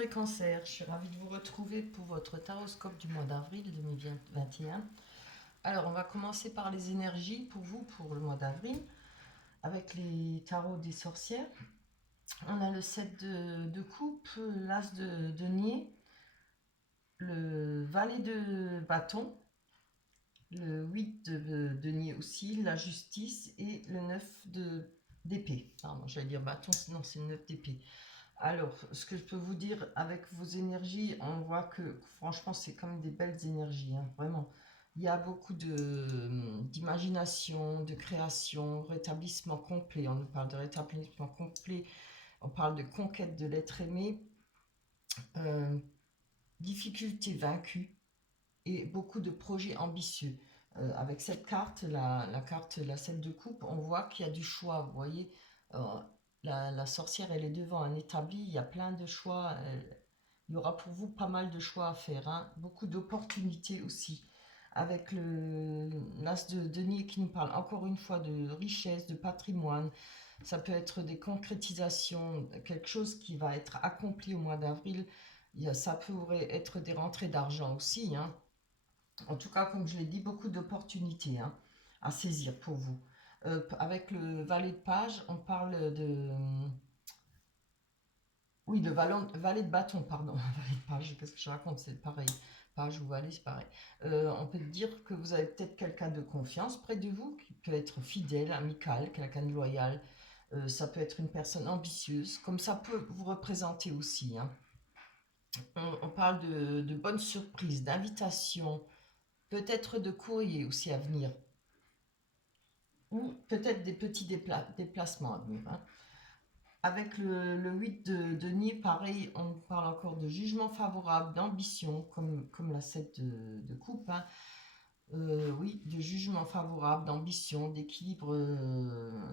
les cancers, je suis ravie de vous retrouver pour votre taroscope du mois d'avril 2021. Alors, on va commencer par les énergies pour vous pour le mois d'avril avec les tarots des sorcières. On a le 7 de coupe, l'as de denier, le valet de bâton, le 8 de denier aussi, la justice et le 9 d'épée. Pardon, j'allais dire bâton, non, c'est le 9 d'épée. Alors, ce que je peux vous dire avec vos énergies, on voit que franchement, c'est comme des belles énergies, hein, vraiment. Il y a beaucoup d'imagination, de création, rétablissement complet. On nous parle de rétablissement complet, on parle de conquête de l'être aimé, euh, difficultés vaincues et beaucoup de projets ambitieux. Avec cette carte, la carte, la 7 de coupe, on voit qu'il y a du choix, vous voyez. Euh, la sorcière, elle est devant un établi, il y a plein de choix. Il y aura pour vous pas mal de choix à faire, hein. Beaucoup d'opportunités aussi. Avec l'as de denier qui nous parle encore une fois de richesse, de patrimoine. Ça peut être des concrétisations, quelque chose qui va être accompli au mois d'avril. Ça pourrait être des rentrées d'argent aussi, hein. En tout cas, comme je l'ai dit, beaucoup d'opportunités, hein, à saisir pour vous. Avec le valet de page, on parle de... Oui, de valet de bâton, pardon. Valet de page, qu'est-ce que je raconte? C'est pareil. Page ou valet, c'est pareil. On peut dire que vous avez peut-être quelqu'un de confiance près de vous, qui peut être fidèle, amical, quelqu'un de loyal. Ça peut être une personne ambitieuse, comme ça peut vous représenter aussi, hein. On parle de bonnes surprises, d'invitations, peut-être de courrier aussi à venir, ou peut-être des petits déplacements à venir, hein. Avec le 8 de denier, pareil, on parle encore de jugement favorable, d'ambition, comme la 7 de coupe, hein. Oui, de jugement favorable, d'ambition, d'équilibre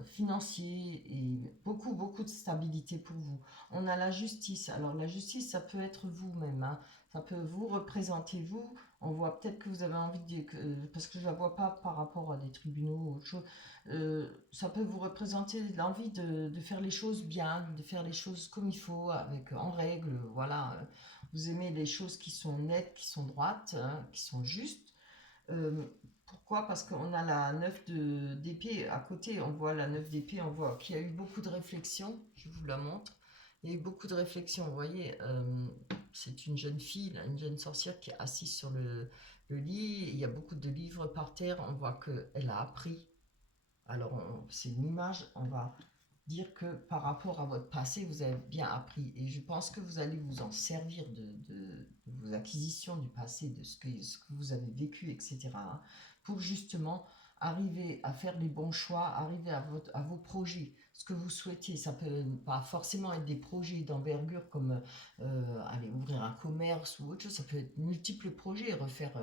financier et beaucoup de stabilité pour vous. On a la justice. Alors la justice, ça peut être vous-même, hein. Ça peut vous représenter vous. On voit peut-être que vous avez envie parce que je ne la vois pas par rapport à des tribunaux ou autre chose. Ça peut vous représenter l'envie de faire les choses bien, de faire les choses comme il faut, en règle. Voilà. Vous aimez les choses qui sont nettes, qui sont droites, hein, qui sont justes. Euh, Pourquoi? Parce qu'on a la 9 d'épée à côté, on voit la 9 d'épée, on voit qu'il y a eu beaucoup de réflexions, je vous la montre. Il y a eu beaucoup de réflexions, vous voyez, c'est une jeune fille, là, une jeune sorcière qui est assise sur le lit, il y a beaucoup de livres par terre, on voit qu'elle a appris. Alors, c'est une image, on va dire que par rapport à votre passé, vous avez bien appris. Et je pense que vous allez vous en servir de vos acquisitions du passé, de ce que vous avez vécu, etc., hein, pour justement arriver à faire les bons choix, arriver à vos projets, ce que vous souhaitez. Ça peut pas forcément être des projets d'envergure comme aller ouvrir un commerce ou autre chose, ça peut être multiples projets, refaire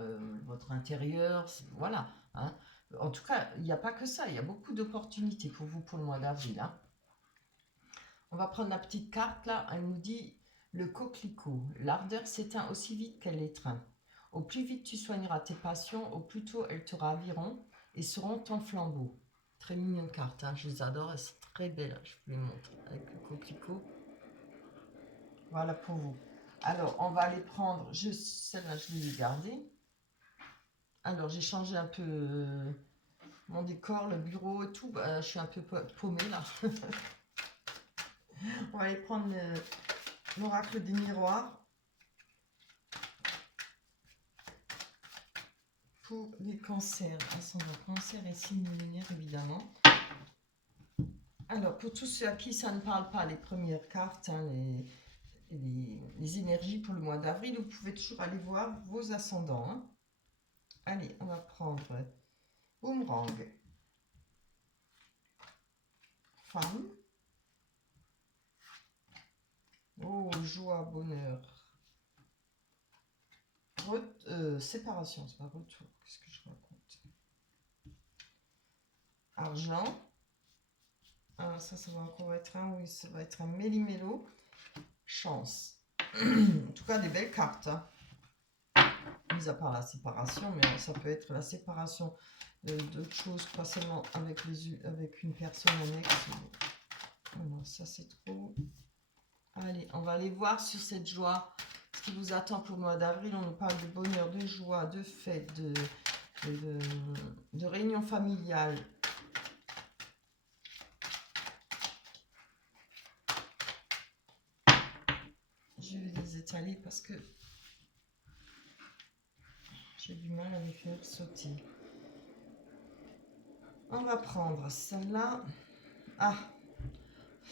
votre intérieur, voilà, hein. En tout cas, il n'y a pas que ça, il y a beaucoup d'opportunités pour vous pour le mois d'avril, hein. On va prendre la petite carte là, elle nous dit le coquelicot. L'ardeur s'éteint aussi vite qu'elle l'étreint. Au plus vite tu soigneras tes passions, au plus tôt elles te raviront et seront ton flambeau. Très mignonne carte, hein, je les adore, elles sont très belles, je vous les montre avec le coquelicot. Voilà pour vous. Alors, on va aller prendre, celle-là je l'ai gardée. Alors, j'ai changé un peu mon décor, le bureau et tout. Bah, je suis un peu paumée là. On va aller prendre l'oracle des miroirs pour les cancers. Ascendant cancer et signe lunaire, évidemment. Alors, pour tous ceux à qui ça ne parle pas, les premières cartes, hein, les énergies pour le mois d'avril, vous pouvez toujours aller voir vos ascendants, hein. Allez, on va prendre boomerang, femme. Oh, joie, bonheur. Séparation, c'est pas retour. Qu'est-ce que je raconte? Argent. Ah, ça va encore être un, oui, ça va être un méli-mélo. Chance. En tout cas, des belles cartes, hein. Mis à part la séparation, mais ça peut être la séparation d'autres choses, pas seulement avec une personne annexe. Non, ça c'est trop. Allez, on va aller voir sur cette joie. Ce qui vous attend pour le mois d'avril. On nous parle de bonheur, de joie, de fête, de réunion familiale. Je vais les étaler parce que j'ai du mal à les faire sauter. On va prendre celle-là. Ah,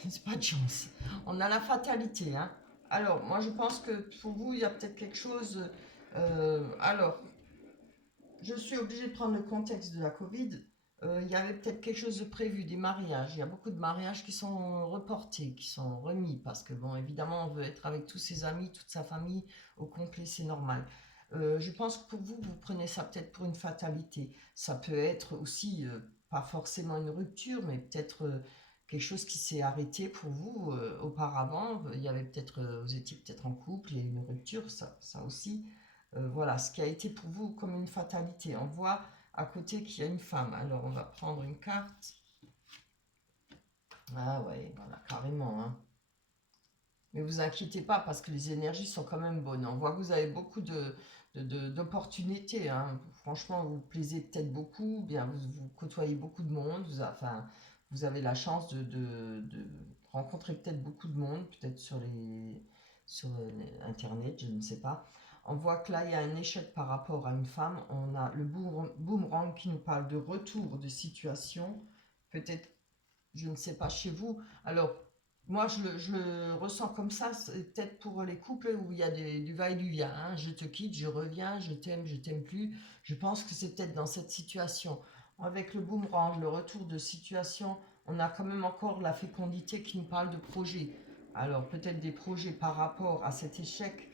c'est pas de chance. On a la fatalité, hein. Alors, moi, je pense que pour vous, il y a peut-être quelque chose... alors, je suis obligée de prendre le contexte de la Covid. Il y avait peut-être quelque chose de prévu, des mariages. Il y a beaucoup de mariages qui sont reportés, qui sont remis, parce que, bon, évidemment, on veut être avec tous ses amis, toute sa famille au complet, c'est normal. Je pense que pour vous, vous prenez ça peut-être pour une fatalité. Ça peut être aussi, pas forcément une rupture, mais peut-être quelque chose qui s'est arrêté pour vous auparavant. Il y avait peut-être, vous étiez peut-être en couple, il y a eu une rupture, ça aussi. Voilà, ce qui a été pour vous comme une fatalité. On voit à côté qu'il y a une femme. Alors, on va prendre une carte. Ah ouais, voilà, carrément, hein. Mais vous inquiétez pas parce que les énergies sont quand même bonnes. On voit que vous avez beaucoup d'opportunités, hein. Franchement, vous plaisez peut-être beaucoup, bien vous côtoyez beaucoup de monde. Enfin, vous avez la chance de rencontrer peut-être beaucoup de monde, peut-être sur Internet, je ne sais pas. On voit que là, il y a un échec par rapport à une femme. On a le boomerang qui nous parle de retour de situation. Peut-être, je ne sais pas, chez vous. Alors, moi, je le ressens comme ça. C'est peut-être pour les couples où il y a du va-et-vient, hein. Je te quitte, je reviens, je t'aime plus. Je pense que c'est peut-être dans cette situation. Avec le boomerang, le retour de situation, on a quand même encore la fécondité qui nous parle de projet. Alors, peut-être des projets par rapport à cet échec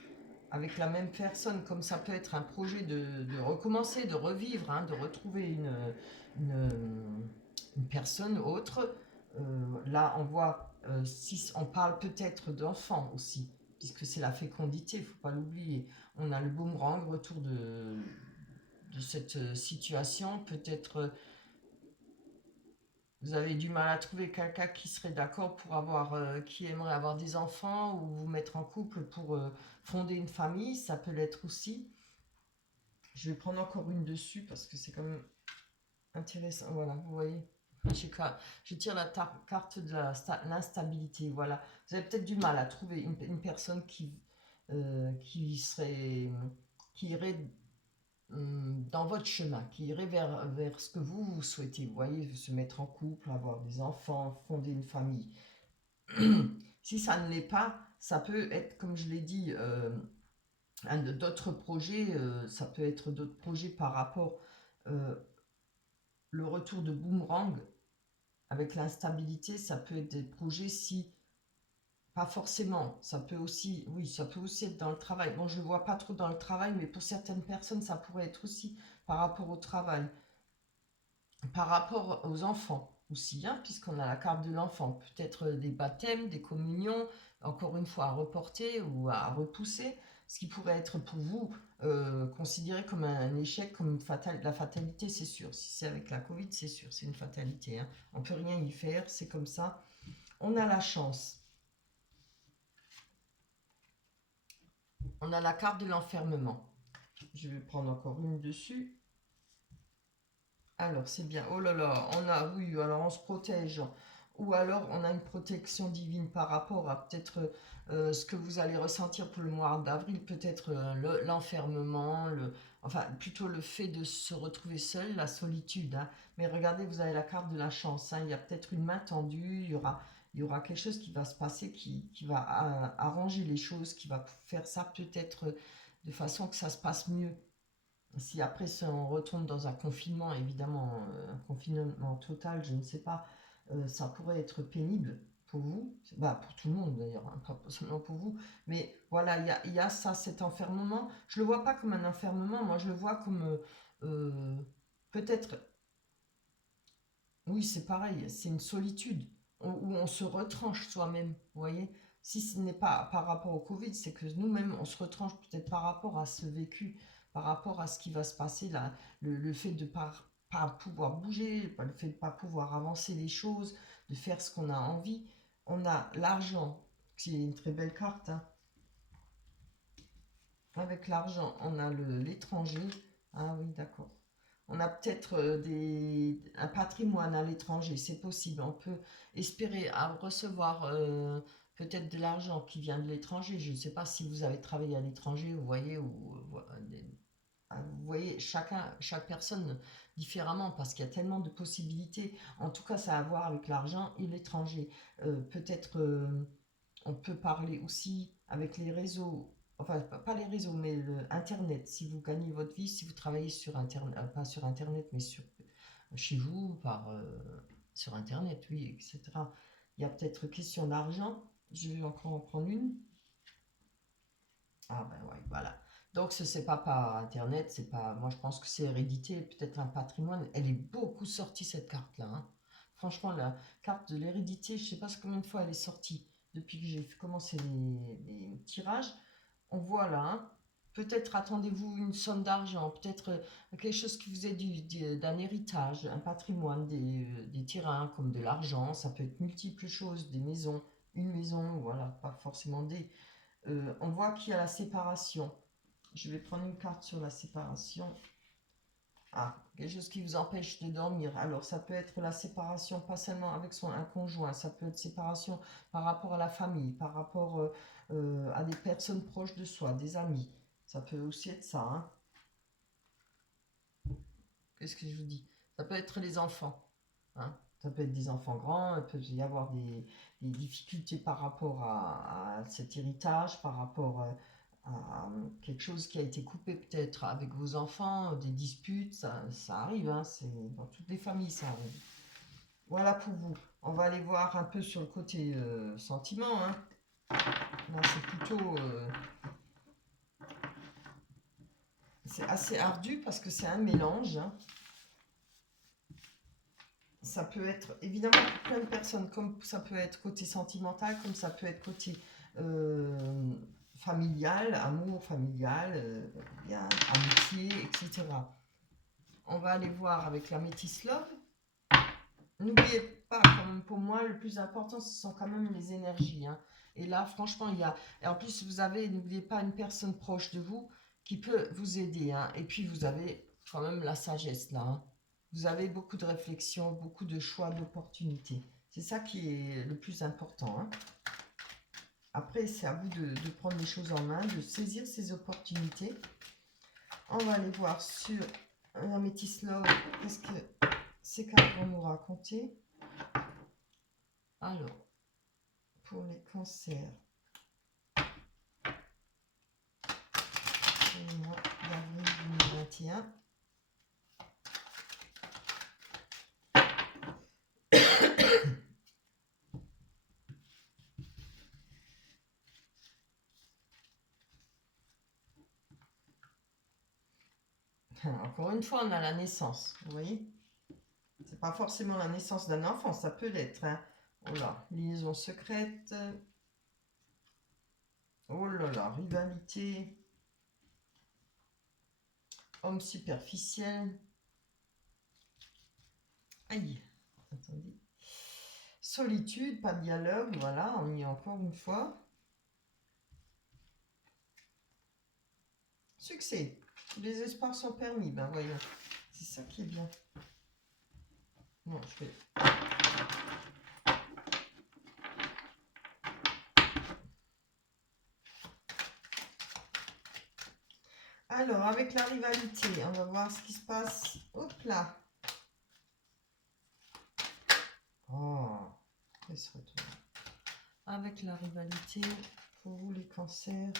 avec la même personne, comme ça peut être un projet de recommencer, de revivre, hein, de retrouver une personne autre. Là, on voit, si on parle peut-être d'enfants aussi, puisque c'est la fécondité, il ne faut pas l'oublier. On a le boomerang, retour de cette situation. Peut-être vous avez du mal à trouver quelqu'un qui serait d'accord pour avoir, qui aimerait avoir des enfants ou vous mettre en couple pour fonder une famille, ça peut l'être aussi. Je vais prendre encore une dessus parce que c'est quand même intéressant. Voilà, vous voyez. Je tire la carte de l'instabilité. Voilà. Vous avez peut-être du mal à trouver une personne qui serait, qui irait dans votre chemin, qui irait vers ce que vous souhaitez. Vous voyez, se mettre en couple, avoir des enfants, fonder une famille. Si ça ne l'est pas, ça peut être, comme je l'ai dit, d'autres projets. Ça peut être d'autres projets par rapport euh, le retour de boomerang avec l'instabilité. Ça peut être des projets si pas forcément. Ça peut aussi, oui, ça peut aussi être dans le travail. Bon, je ne le vois pas trop dans le travail, mais pour certaines personnes, ça pourrait être aussi par rapport au travail. Par rapport aux enfants aussi, hein, puisqu'on a la carte de l'enfant, peut-être des baptêmes, des communions, encore une fois à reporter ou à repousser, ce qui pourrait être pour vous considéré comme un échec, comme la fatalité, c'est sûr. Si c'est avec la Covid, c'est sûr, c'est une fatalité, hein. On ne peut rien y faire, c'est comme ça. On a la chance. On a la carte de l'enfermement. Je vais prendre encore une dessus. Alors, c'est bien. Oh là là, oui, alors on se protège. Ou alors, on a une protection divine par rapport à peut-être ce que vous allez ressentir pour le mois d'avril, peut-être l'enfermement, enfin, plutôt le fait de se retrouver seul, la solitude, hein. Mais regardez, vous avez la carte de la chance, hein. Il y a peut-être une main tendue, il y aura quelque chose qui va se passer, qui va arranger les choses, qui va faire ça peut-être de façon que ça se passe mieux. Si après on retombe dans un confinement, évidemment, un confinement total, je ne sais pas, ça pourrait être pénible pour vous, bah, pour tout le monde d'ailleurs, hein, pas seulement pour vous, mais voilà, il y a ça, cet enfermement. Je ne le vois pas comme un enfermement, moi je le vois comme euh, peut-être, oui, c'est pareil, c'est une solitude où on se retranche soi-même, vous voyez. Si ce n'est pas par rapport au Covid, c'est que nous-mêmes, on se retranche peut-être par rapport à ce vécu, par rapport à ce qui va se passer là, le fait de ne pas pouvoir bouger, le fait de ne pas pouvoir avancer les choses, de faire ce qu'on a envie. On a l'argent, C'est une très belle carte, hein. Avec l'argent, on a l'étranger. Ah oui, d'accord. On a peut-être un patrimoine à l'étranger, c'est possible. On peut espérer recevoir peut-être de l'argent qui vient de l'étranger. Je ne sais pas si vous avez travaillé à l'étranger, vous voyez, vous voyez chaque personne différemment parce qu'il y a tellement de possibilités. En tout cas, ça a à voir avec l'argent et l'étranger. Peut-être on peut parler aussi avec les réseaux, enfin pas les réseaux, mais Internet. Si vous gagnez votre vie, si vous travaillez sur Internet, pas sur Internet, mais chez vous, sur Internet, oui, etc. Il y a peut-être question d'argent. Je vais encore en prendre une. Ah ben ouais, voilà. Donc ce c'est pas par Internet, c'est pas. Moi je pense que c'est hérédité, peut-être un patrimoine. Elle est beaucoup sortie cette carte-là, hein. Franchement, la carte de l'hérédité, je sais pas combien de fois elle est sortie depuis que j'ai commencé les tirages. On voit là, hein. Peut-être attendez-vous une somme d'argent, peut-être quelque chose qui vous est d'un héritage, un patrimoine, des terrains comme de l'argent, ça peut être multiples choses, des maisons, une maison, voilà, pas forcément des. On voit qu'il y a la séparation. Je vais prendre une carte sur la séparation. Ah, quelque chose qui vous empêche de dormir. Alors, ça peut être la séparation, pas seulement avec un conjoint, ça peut être séparation par rapport à la famille, par rapport à des personnes proches de soi, des amis. Ça peut aussi être ça, hein. Qu'est-ce que je vous dis? Ça peut être les enfants, hein. Ça peut être des enfants grands, il peut y avoir des difficultés par rapport à cet héritage, par rapport à quelque chose qui a été coupé peut-être avec vos enfants, des disputes, ça arrive, hein, c'est dans toutes les familles, ça arrive. Voilà pour vous. On va aller voir un peu sur le côté sentiment, hein. Là, c'est plutôt... c'est assez ardu parce que c'est un mélange, hein. Ça peut être évidemment pour plein de personnes, comme ça peut être côté sentimental, comme ça peut être côté euh, familial, amour familial, amitié, etc. On va aller voir avec la Métis Love. N'oubliez pas, quand même, pour moi, le plus important, ce sont quand même les énergies, hein. Et là, franchement, il y a. Et en plus, vous avez, n'oubliez pas, une personne proche de vous qui peut vous aider, hein. Et puis, vous avez quand même la sagesse là, hein. Vous avez beaucoup de réflexion, beaucoup de choix, d'opportunités. C'est ça qui est le plus important, hein. Après, c'est à vous de prendre les choses en main, de saisir ces opportunités. On va aller voir sur la Métis Love, qu'est-ce que ces cartes vont nous raconter. Alors, pour les cancers, pour le mois d'avril 2021. Encore une fois, on a la naissance, vous voyez. C'est pas forcément la naissance d'un enfant, ça peut l'être, hein. Oh là, liaison secrète. Oh là là, rivalité. Homme superficiel. Aïe, attendez. Solitude, pas de dialogue, voilà, on y est encore une fois. Succès. Tous les espoirs sont permis, ben voyons. C'est ça qui est bien. Non, je vais... Alors, avec la rivalité, on va voir ce qui se passe. Hop là. Oh, il se retourne. Avec la rivalité, pour vous les cancers.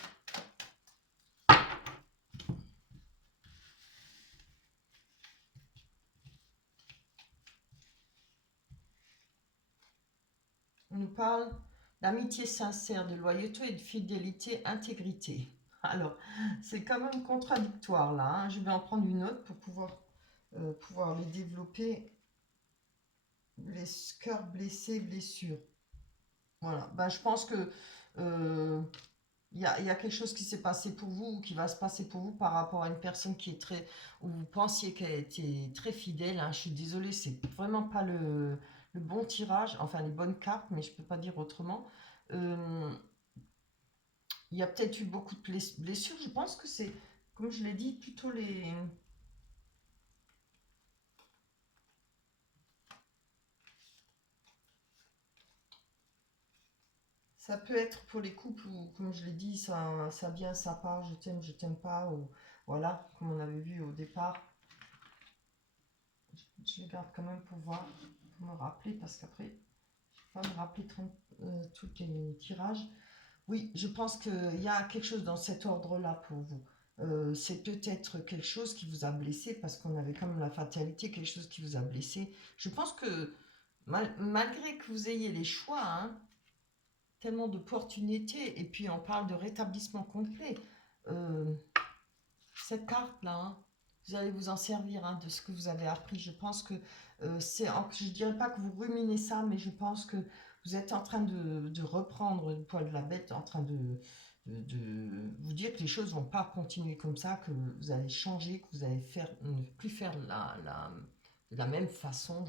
On nous parle d'amitié sincère, de loyauté et de fidélité, intégrité. Alors, c'est quand même contradictoire là, hein. Je vais en prendre une autre pour pouvoir les développer. Les cœurs blessés, blessures. Voilà. Ben, je pense que il y a quelque chose qui s'est passé pour vous ou qui va se passer pour vous par rapport à une personne qui est très, où vous pensiez qu'elle était très fidèle, hein. Je suis désolée, c'est vraiment pas le bon tirage, enfin les bonnes cartes, mais je peux pas dire autrement. Euh, Il y a peut-être eu beaucoup de blessures. Je pense que c'est, comme je l'ai dit, plutôt les... Ça peut être pour les couples où, comme je l'ai dit, ça vient, ça part, je t'aime pas, ou voilà, comme on avait vu au départ. Je garde quand même pour voir, pour me rappeler, parce qu'après, je ne vais pas me rappeler tous les tirages. Oui, je pense qu'il y a quelque chose dans cet ordre-là pour vous. C'est peut-être quelque chose qui vous a blessé, parce qu'on avait quand même la fatalité, quelque chose qui vous a blessé. Je pense que malgré que vous ayez les choix, hein, tellement d'opportunités, et puis on parle de rétablissement complet. Euh, cette carte-là, hein, vous allez vous en servir, hein, de ce que vous avez appris. Je pense que je ne dirais pas que vous ruminez ça, mais je pense que vous êtes en train de reprendre le poil de la bête, en train de vous dire que les choses ne vont pas continuer comme ça, que vous allez changer, que vous allez ne plus faire de la même façon.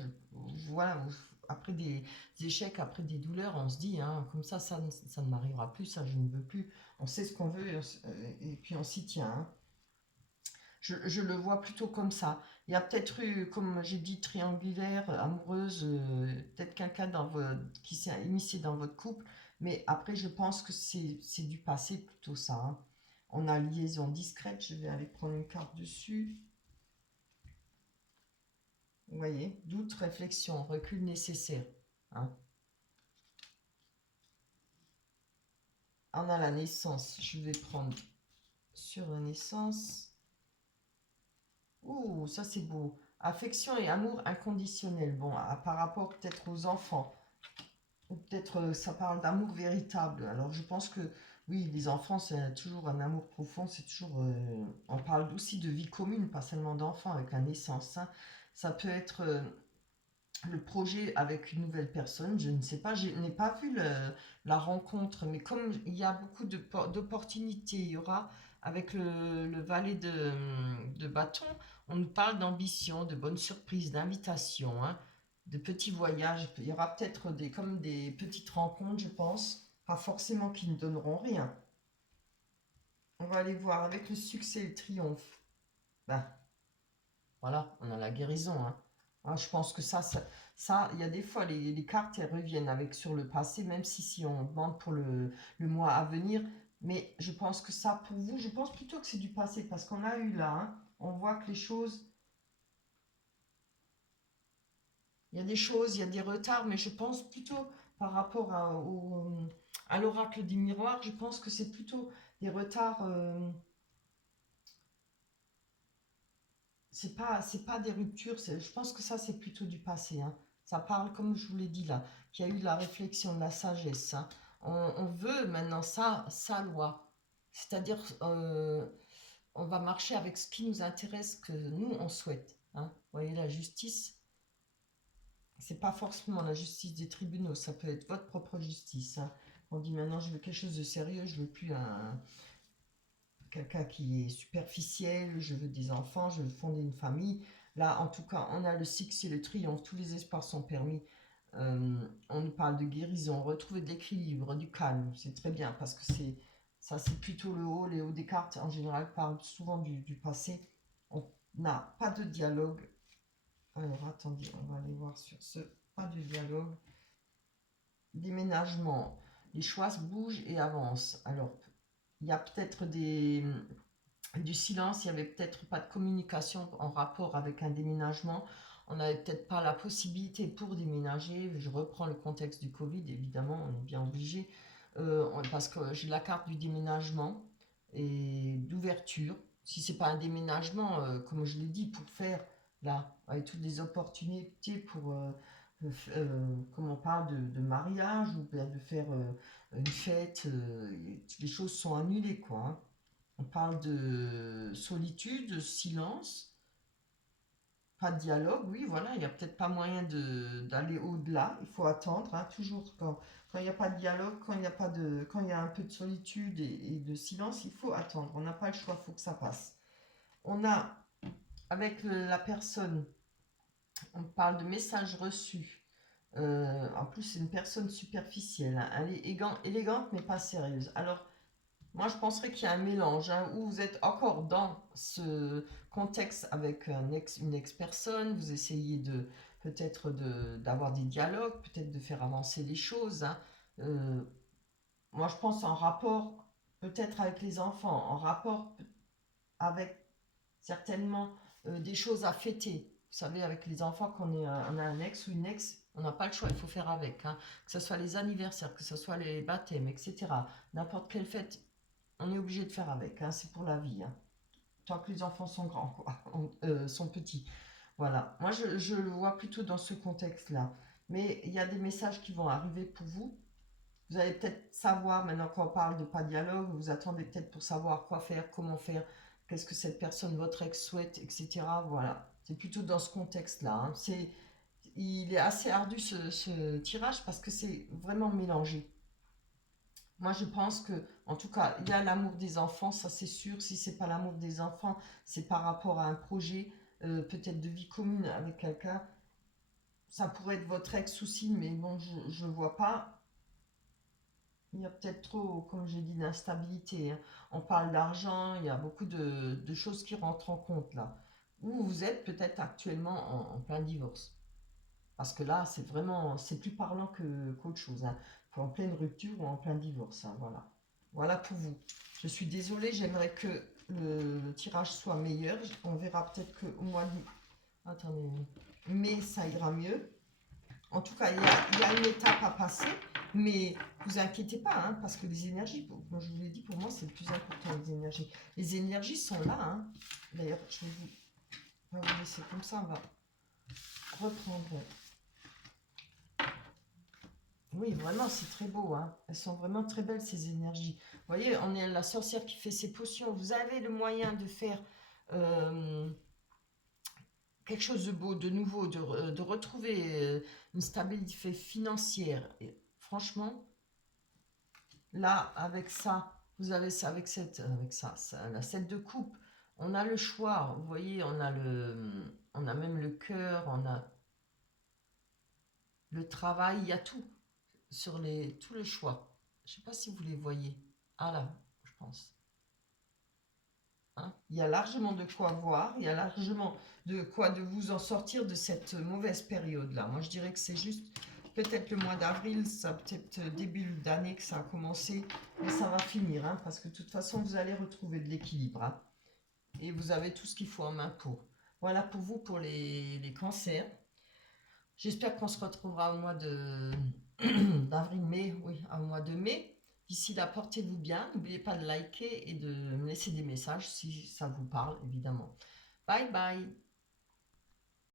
Voilà, après des échecs, après des douleurs, on se dit, hein, comme ça ne m'arrivera plus, ça je ne veux plus. On sait ce qu'on veut et puis on s'y tient, hein. Je le vois plutôt comme ça. Il y a peut-être eu, comme j'ai dit, triangulaire, amoureuse, peut-être quelqu'un qui s'est initié dans votre couple, mais après, je pense que c'est du passé plutôt ça, hein. On a liaison discrète, je vais aller prendre une carte dessus. Vous voyez, doute, réflexion, recul nécessaire, hein. On a la naissance, je vais prendre sur la naissance. Ouh, ça c'est beau. Affection et amour inconditionnel. Bon, par rapport peut-être aux enfants. Ou peut-être ça parle d'amour véritable. Alors je pense que oui, les enfants, c'est toujours un amour profond. C'est toujours. On parle aussi de vie commune, pas seulement d'enfants avec la naissance, hein. Ça peut être le projet avec une nouvelle personne. Je ne sais pas, je n'ai pas vu la rencontre, mais comme il y a beaucoup d'opportunités, il y aura avec le valet de bâton, on nous parle d'ambition, de bonnes surprises, d'invitations, hein, de petits voyages. Il y aura peut-être comme des petites rencontres, je pense, pas forcément qui ne donneront rien. On va aller voir avec le succès et le triomphe. Ben, voilà, on a la guérison, hein. Hein, je pense que il y a des fois, les cartes, elles reviennent avec sur le passé, même si on demande pour le mois à venir. Mais je pense que ça, pour vous, je pense plutôt que c'est du passé, parce qu'on a eu là, hein, on voit que les choses, il y a des choses, il y a des retards, mais je pense plutôt par rapport à l'oracle des miroirs, je pense que c'est plutôt des retards. C'est pas des ruptures, je pense que ça c'est plutôt du passé, hein. Ça parle, comme je vous l'ai dit là, qu'il y a eu de la réflexion, de la sagesse, hein. On veut maintenant sa loi. C'est-à-dire, on va marcher avec ce qui nous intéresse, que nous on souhaite, hein. Vous voyez, la justice, c'est pas forcément la justice des tribunaux, ça peut être votre propre justice, hein. On dit maintenant je veux quelque chose de sérieux, je veux plus quelqu'un qui est superficiel, je veux des enfants, je veux fonder une famille. Là, en tout cas, on a le succès, le triomphe, tous les espoirs sont permis. On nous parle de guérison, retrouver de l'équilibre, du calme, c'est très bien parce que c'est plutôt le haut. Les hauts des cartes en général parlent souvent du passé. On n'a pas de dialogue. Alors attendez, on va aller voir sur ce. Pas de dialogue. Déménagement. Les choix bougent et avancent. Alors, il y a peut-être du silence, il n'y avait peut-être pas de communication en rapport avec un déménagement. On n'avait peut-être pas la possibilité pour déménager. Je reprends le contexte du Covid, évidemment, on est bien obligé. Parce que j'ai la carte du déménagement et d'ouverture. Si c'est pas un déménagement, comme je l'ai dit, pour faire là, avec toutes les opportunités pour, comme on parle de mariage ou bien de faire une fête, les choses sont annulées, quoi, hein. On parle de solitude, de silence, pas de dialogue. Oui, voilà, il n'y a peut-être pas moyen d'aller au-delà. Il faut attendre, hein, toujours quand il n'y a pas de dialogue, quand il y a un peu de solitude et de silence, il faut attendre. On n'a pas le choix, il faut que ça passe. On a, avec la personne, on parle de messages reçus. En plus, c'est une personne superficielle, hein. Elle est élégante, mais pas sérieuse. Alors, Moi, je penserais qu'il y a un mélange, hein, où vous êtes encore dans ce contexte avec une ex-personne, vous essayez de peut-être d'avoir des dialogues, peut-être de faire avancer les choses, hein. Euh, Moi, je pense en rapport peut-être avec les enfants, en rapport avec certainement des choses à fêter. Vous savez, avec les enfants, quand on a un ex ou une ex, on n'a pas le choix, il faut faire avec, hein. Que ce soit les anniversaires, que ce soit les baptêmes, etc. N'importe quelle fête, on est obligé de faire avec, hein, c'est pour la vie, hein. Tant que les enfants sont grands, quoi, sont petits. Voilà, moi je le vois plutôt dans ce contexte-là. Mais il y a des messages qui vont arriver pour vous. Vous allez peut-être savoir, maintenant qu'on parle de pas dialogue, vous attendez peut-être pour savoir quoi faire, comment faire, qu'est-ce que cette personne, votre ex, souhaite, etc. Voilà, c'est plutôt dans ce contexte-là, hein. Il est assez ardu ce tirage parce que c'est vraiment mélangé. Moi, je pense que, en tout cas, il y a l'amour des enfants, ça c'est sûr. Si c'est pas l'amour des enfants, c'est par rapport à un projet, peut-être de vie commune avec quelqu'un. Ça pourrait être votre ex aussi, mais bon, je ne vois pas. Il y a peut-être trop, comme j'ai dit, d'instabilité, hein. On parle d'argent, il y a beaucoup de choses qui rentrent en compte là. Ou vous êtes peut-être actuellement en plein divorce. Parce que là, c'est vraiment, c'est plus parlant qu'autre chose, hein. En pleine rupture ou en plein divorce, hein, voilà. Voilà pour vous. Je suis désolée, j'aimerais que le tirage soit meilleur. On verra peut-être qu'au mois de... Attendez, mai, ça ira mieux. En tout cas, il y a une étape à passer, mais vous inquiétez pas, hein, parce que les énergies, comme je vous l'ai dit, pour moi, c'est le plus important, les énergies. Les énergies sont là, hein. D'ailleurs, je vais on va vous laisser comme ça, on va reprendre. Oui, vraiment, c'est très beau, hein. Elles sont vraiment très belles, ces énergies. Vous voyez, on est la sorcière qui fait ses potions. Vous avez le moyen de faire euh, quelque chose de beau, de nouveau, de retrouver une stabilité financière. Et franchement, là, avec ça, vous avez ça avec la 7 de coupe. On a le choix, vous voyez, on a même le cœur, on a le travail, il y a tout sur tous les choix. Je ne sais pas si vous les voyez. Ah là, je pense. Hein, il y a largement de quoi voir, il y a largement de quoi de vous en sortir de cette mauvaise période-là. Moi, je dirais que c'est juste peut-être le mois d'avril, ça peut-être début d'année que ça a commencé, mais ça va finir, hein, parce que de toute façon, vous allez retrouver de l'équilibre, hein, et vous avez tout ce qu'il faut en main pour. Voilà pour vous, pour les cancers. J'espère qu'on se retrouvera au mois de d'avril-mai, oui, au mois de mai. D'ici là, portez-vous bien. N'oubliez pas de liker et de me laisser des messages si ça vous parle, évidemment. Bye bye.